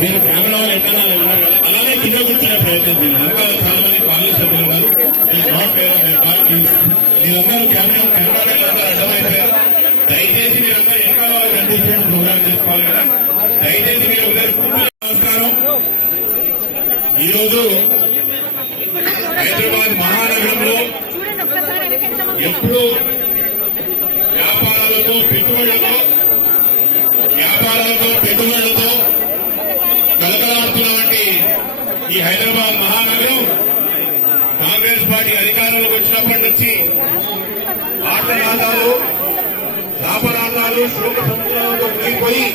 నేను కెమెరా వాళ్ళు ఎక్కడా ఉన్నారు కదా, అలానే కింద కూర్చునే ప్రయత్నం చేయాలి. ఇంకా చాలా మంది కాలేజ్ సభ్యులు ఉన్నారు. మీరందరూ కెమెరా అందరూ అడ్డమైపోయారు. దయచేసి మీరందరూ ఎక్కడ కనిపించడం ప్రోగ్రామ్ చేసుకోవాలి కదా. దయచేసి మీరు నమస్కారం. ఈరోజు హైదరాబాద్ మహానగరంలో ఎప్పుడు వ్యాపారాలతో పెట్టుబడులతో కలకలాడుతున్నటువంటి ఈ హైదరాబాద్ మహానగరం కాంగ్రెస్ పార్టీ అధికారంలోకి వచ్చినప్పటి నుంచి ఆటనాదాలు శాపనాదాలు శోక సముద్రాలతో మునిగిపోయి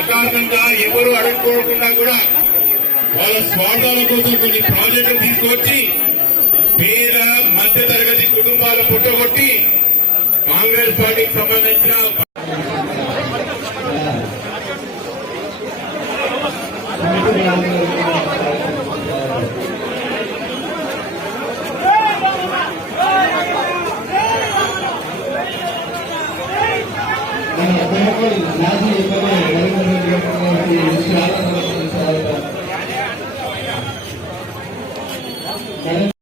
అకారణంగా ఎవరు అడుక్కోకుండా కూడా వాళ్ళ స్వార్థాల కోసం కొన్ని ప్రాజెక్టులు తీసుకొచ్చి పేద మధ్య తరగతి కుటుంబాలు పుట్టగొట్టి కాంగ్రెస్ పార్టీకి సంబంధించిన Gracias.